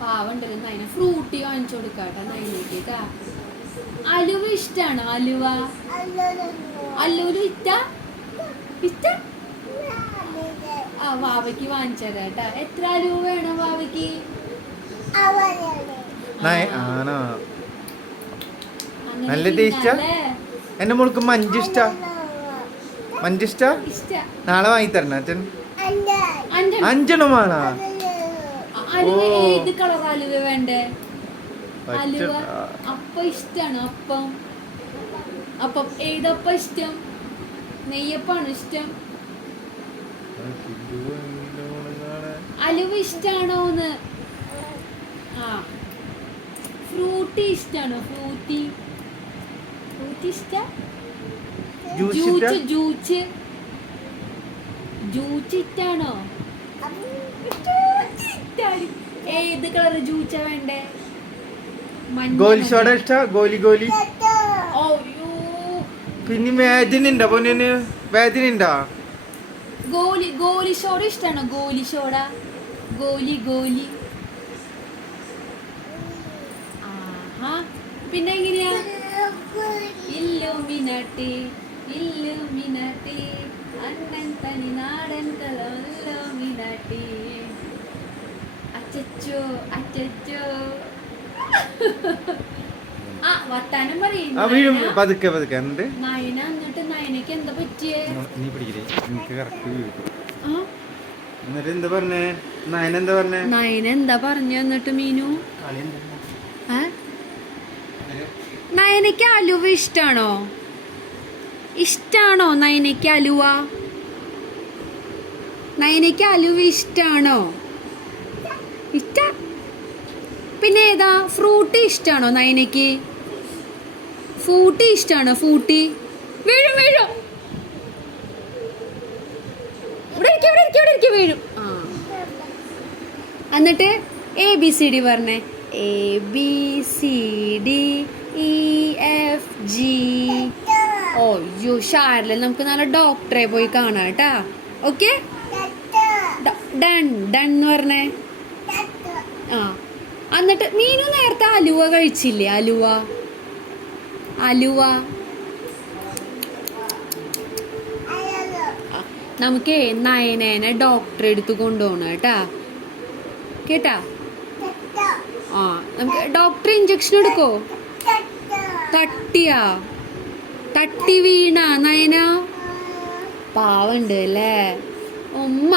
പാവണ്ടല്ലോ Naina. Frooti വാങ്ങിച്ചു കൊടുക്കാട്ടോ നൈനേക്കാ. അലുവ ഇഷ്ടാണോ? അലുവ അല്ലൂര് ഇഷ്ട ആ വാവയ്ക്ക് വാങ്ങിച്ചരാട്ടാ. എത്ര അലുവ വേണം വാവയ്ക്ക്? നല്ല ടേസ്റ്റാ. എന്റെ മോൾക്ക് മഞ്ചിഷ്ട. മഞ്ചിഷ്ട നാളെ വാങ്ങി തരണ അച്ഛൻ. 5 വേണോ? ഏത് കളർ അലുവ വേണ്ടേ? അലുവ അപ്പം ഇഷ്ടാണ്. അപ്പം ഏതപ്പം ഇഷ്ടം? നെയ്യപ്പാണ് ഇഷ്ടം? അലുവ ഇഷ്ടാണോന്ന്? ആ ഫ്രൂട്ടി ഇഷ്ടാണോ? ഫ്രൂട്ടി ഇഷ്ട? ജ്യൂസ് ഇഷ്ടാണോ? ഏത് കളർ ജ്യൂസാ വേണ്ടേ? ഗോലി സോഡ ഇഷ്ട? ഗോലി പിന്നെ വേദന പൊന്നിന് വേദന ഉണ്ടോ? ഗോലി സോഡ ഇഷ്ടാണോ? ഗോലി സോഡ ഗോലി ആഹാ. പിന്നെ എങ്ങനെയാ? ഇല്ലുമിനാട്ടി അണ്ണൻ തനി നാടൻ ഇല്ലുമിനാട്ടി. അച്ചച്ചോ ആ വർത്താനം പറയും പതുക്കെ നയന. എന്നിട്ട് നയനക്ക് എന്താ പറ്റിയേ? എന്താ പറഞ്ഞേ? നയന എന്താ പറഞ്ഞു? എന്നിട്ട് മീനു നയനക്ക് അലുവ ഇഷ്ടാണോ? നയനക്ക് അലുവ ഇഷ്ടാണോ? പിന്നെ ഏതാ? ഫ്രൂട്ടി ഇഷ്ടാണോ നയനക്ക്? ഫ്രൂട്ടി ഇഷ്ടാണോ? ഫ്രൂട്ടി വീഴും ഇവിടെ വീഴും. ആ എന്നിട്ട് ABCD പറഞ്ഞേ. ABCD EFG. ഓയ്യോ ഷാരില്ല, നമുക്ക് നല്ല ഡോക്ടറെ പോയി കാണാം കേട്ടാ. ഓക്കെ ഡൺ പറഞ്ഞേ. ആ എന്നിട്ട് മീനു നേരത്തെ അലുവ കഴിച്ചില്ലേ? അലുവ നമുക്ക് നയനേനെ ഡോക്ടറെ അടുത്ത് കൊണ്ടുപോകണം കേട്ടാ. ആ നമുക്ക് ഡോക്ടർ ഇഞ്ചക്ഷൻ എടുക്കോ? തട്ടി വീണ നയന? പാവണ്ട് അല്ലേ ഉമ്മ.